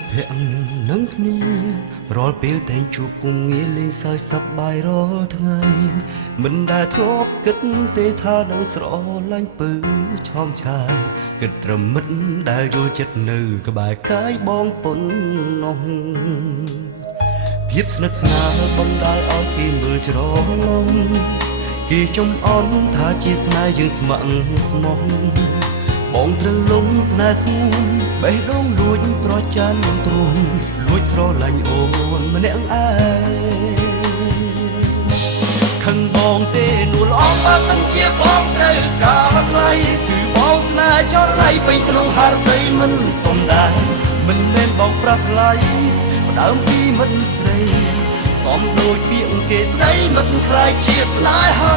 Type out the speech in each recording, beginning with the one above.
ត្តភក្តិនឹងគ្នារាល់ពេលតែងជួបគុំងារលេងសើចសប្បាយរាល់ថ្ងៃមិនដែលធ្លាប់គិតទេថានឹងស្រឡាញ់ពើឆោមឆាយគិតត្រឹមមិត្តដែលយល់ចិត្តនៅក្បែរកាយបងប៉ុណ្ណោះភាពស្និទ្ធស្នាលបណ្ដាលឲ្យគេមើលច្រឡំគេចំអន់ថាជាស្នេហ៍យើងស្ម័គ្រស្មោះបងត្រូវលងស្នេហ៍ស្ងួនបេះដូងលួចប្រច័ណ្ឌទ្រូងលួចស្រឡាញ់អូនម្នាក់ឯងខឹងបងទេនួលអងបើសិនជាបងត្រូវការថ្លៃគឺបងស្នេហ៍ចរឡៃពេញក្នុងហារតីមិនសំដែរមិនមែនបងប្រាថ្លៃផ្ដើមពីមិនស្រីសំដូចពាក្យគេស្ដីមិនខ្លាចជាស្នេហា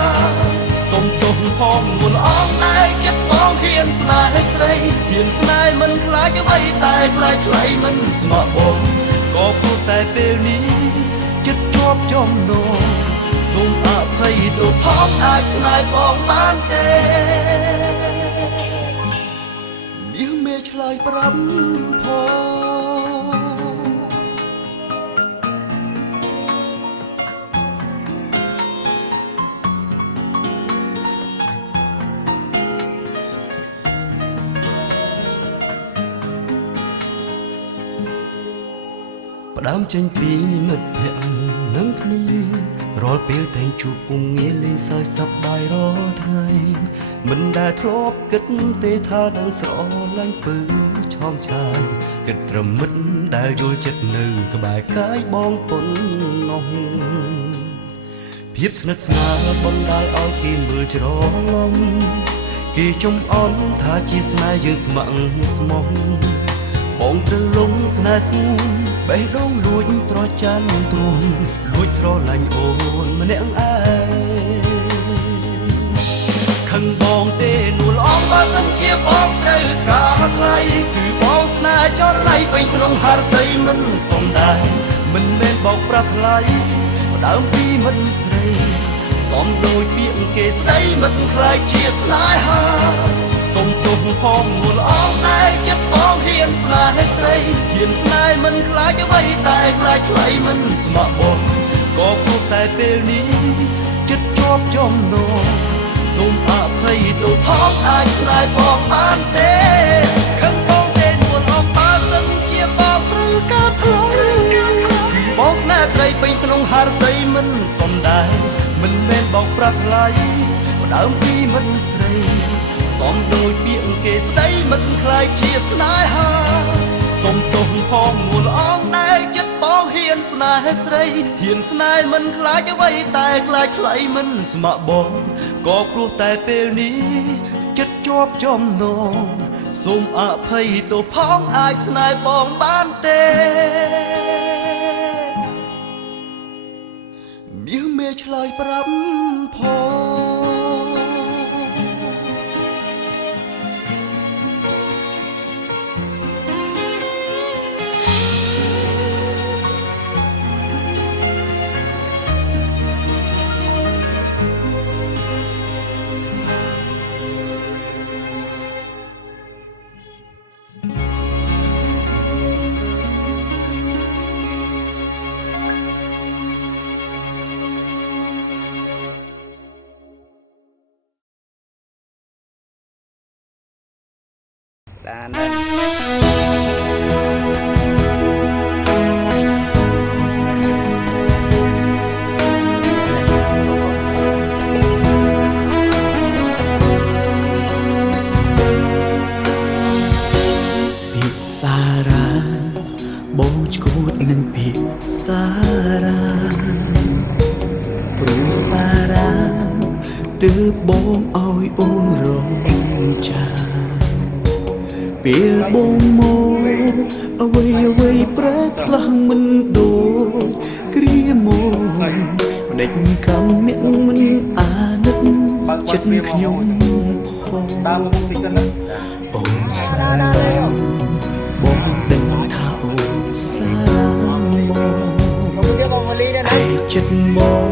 សុំទោសផងនួលអងដែលចិត្តបងហ៊ានស្នេហ៍ស្រីហ៊ានស្នេហ៍មិនខ្លាចអ្វីតែខ្លាចថ្លៃមិនស្មោះបងក៏ព្រោះតែពេលនេះចិត្តជាប់ចំណងសូមអភ័យទោសផងអាចស្នេហ៍បងបានទេនេះមេឆ្លើយប្រាប់ផងផ្ដើមចេញពីមិត្តភក្តិនឹងគ្នារាល់ពេលតែងជួបគុំងារលេងសើចសប្បាយរាល់ថ្ងៃមិនដែលធ្លាប់គិតទេថានឹងស្រឡាញ់ពើឆោមឆាយគិតត្រឹមមិត្តដែលយល់ចិត្តនៅក្បែរកាយបងប៉ុណ្ណោះភាពស្និទ្ធស្នាលបណ្ដាលឲ្យគេមើលច្រឡំគេចំអន់ថាជាស្នេហ៍យើងស្ម័គ្រស្មោះបងត្រូវលងស្នេហ៍ស្ងួនបេះដូងលួចប្រច័ណ្ឌទ្រូងលួចស្រឡាញ់អូនម្នាក់ឯងខឹងបងទេនួលអងបើសិនជាបងត្រូវការថ្លៃគឺបងស្នេហ៍ចរឡៃពេញក្នុងហារតីមិនសំដែរមិនមែនបងប្រាថ្លៃផ្ដើមពីមិនស្រីសំដូចពាក្យគេស្ដីមិនខ្លាចជាស្នេហាសុំទោសផងនួលអងដែលចិត្តបងហ៊ានស្នេហ៍ស្រីហ៊ានស្នេហ៍មិនខ្លាចអ្វីតែខ្លាចថ្លៃមិនស្មោះបងក៏ព្រោះតែពេលនេះចិត្តជាប់ចំណងសូមអភ័យទោសផងអាចស្នេហ៍បងបានទេខឹងបងទេនួលអងបើសិនជាបងត្រូវការថ្លៃបងស្នេហ៍ស្រីពេញក្នុងហារតីមិនសំដែរមិនមែនបងប្រាថ្លៃផ្ដើមពីមិនស្រីសំដូចពាក្យគេស្ដីមិនខ្លាចជាស្នេហាសុំទោសផងនួលអងដែលចិត្តបងហ៊ានស្នេហ៍ស្រីហ៊ានស្នេហ៍មិនខ្លាចអ្វីតែខ្លាចថ្លៃមិនស្ម័គ្របងក៏ព្រោះតែពេលនេះចិត្តជាប់ចំណងសូមអភ័យទោសផងអាចស្នេហ៍បងបានទេមាសមេឆ្លើយប្រាប់ផងDan Sara bố chốt nâng bị Sara Pro Sara từ bông ôi ôn rồng trà Bil bông mô away prep lang mình đôi Kria môn đánh cầm miệng mình nứt chất nhung hồn Ôn Sara bố đừng thảo Sara mô Ai chất mô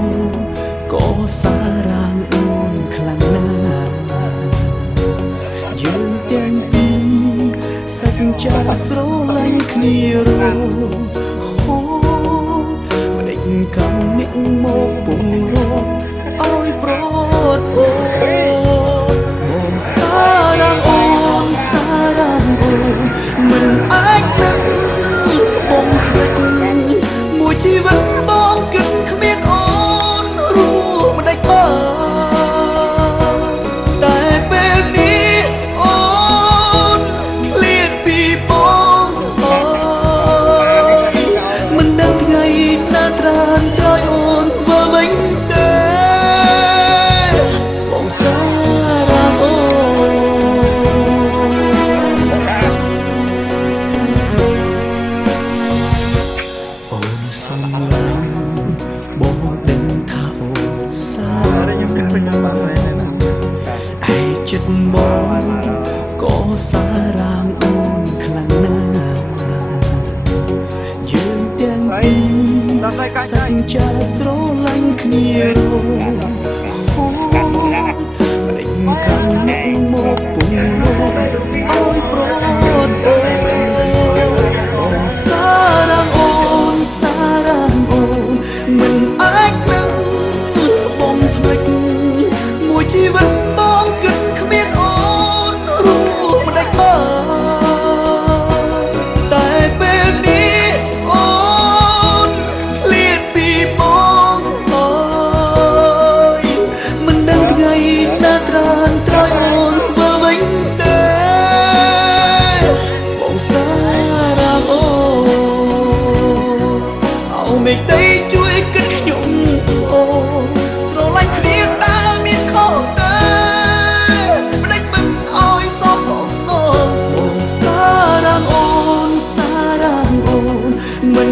có Sara ôn khlang na Dương tiếng chaស្រឡាញ់គ្នារ សច្ចាស្រឡាញ់គ្នារហូតដេញខាងអ្នកមកពងរកឲ្យប្រត់អូនសារ៉ាអូនសារ៉ាអូនមិនអាចនឹងបំភ្លេចមួយជីវិតបងគិតគ្មានអូនរួមមិនដាច់បានតែពេលនេះអូនឃ្លាតពីបងហើយមិនដឹងថ្ងៃណាត្រានត្រយអូនវិលវិញទេបងសារ៉ាអូនមេឃដីជួយគិតខ្ញុំអូស្រឡាញ់គ្នាដែលមានខុសទេមិនដេចមិនអោយសោះបងបងសារ៉ាអូនសារ៉ាអូនមិន